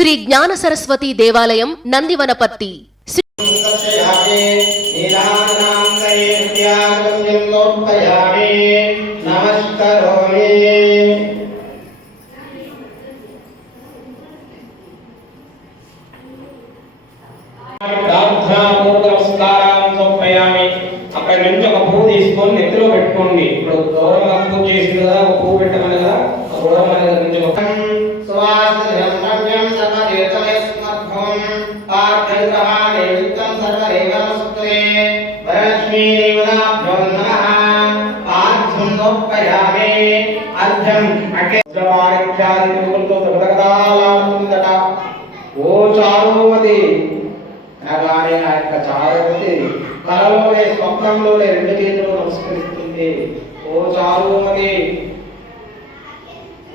శ్రీ జ్ఞాన సరస్వతి దేవాలయం నందివనపత్తి శ్రీ సర్వతీర్థమయస్మద్భవం పార్థగ్రహాణే విత్తం సర్వదేవ ఓ చారుమతి అనగానే ఆ యొక్క చారుమతి కలలోనే స్వప్నంలోనే రెండు చేతులు నమస్కరిస్తుంది। ఓ చారుమతి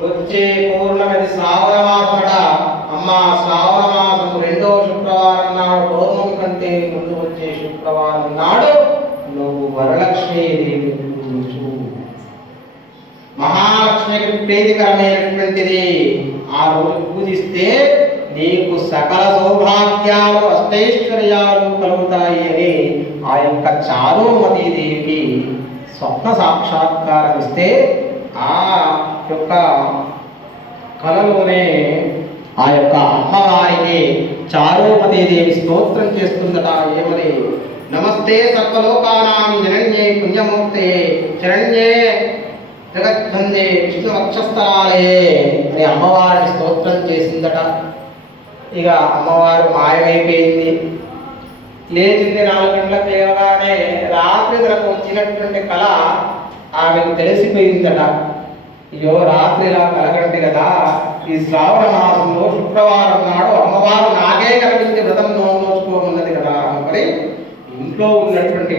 వచ్చే పౌర్ణమిది శ్రావణ మాసమట అమ్మ శ్రావణ మాసం రెండో శుక్రవారం నాడు పౌర్ణమి కంటే ముందు వచ్చే శుక్రవారం నాడు నువ్వు వరలక్ష్మి దేవి పూజించు. మహాలక్ష్మికి ప్రీతికరమైనటువంటిది. ఆ రోజు పూజిస్తే నీకు సకల సౌభాగ్యాలు అష్టైశ్వర్యాలు కలుగుతాయి అని ఆ యొక్క చారుమతి దేవికి స్వప్న సాక్షాత్కారం ఇస్తే ఆ యొక్క కలలోనే ఆ యొక్క అమ్మవారికి చారోపతి దేవి స్తోత్రం చేస్తుందట ఏమని? నమస్తే సర్వలోకానాం జనన్యే పుణ్యమూర్తే శరణ్యే జగద్బందే విష్ణు వక్షస్థలాలయే అని అమ్మవారిని స్తోత్రం చేసిందట. ఇక అమ్మవారు మాయమైపోయింది. లేచింది నాలుగు గంటలకు లేవగానే రాత్రి తనకు వచ్చినటువంటి కళ ఆమెకు తెలిసిపోయిందట. అయ్యో రాత్రి ఇలా కలగండి కదా. ఈ శ్రావణ మాసంలో శుక్రవారం నాడు అమ్మవారు నాకే కనిపించి వ్రతం నోచుకోమన్నది కదా. మరి ఇంట్లో ఉన్నటువంటి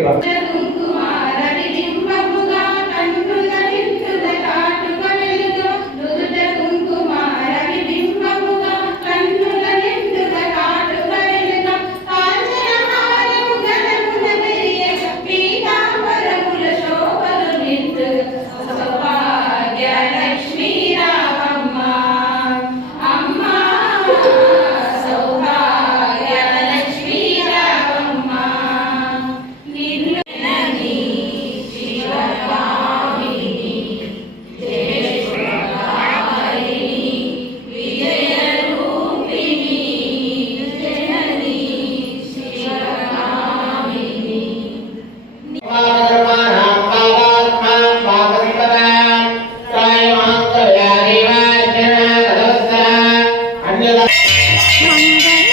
সঙ্গে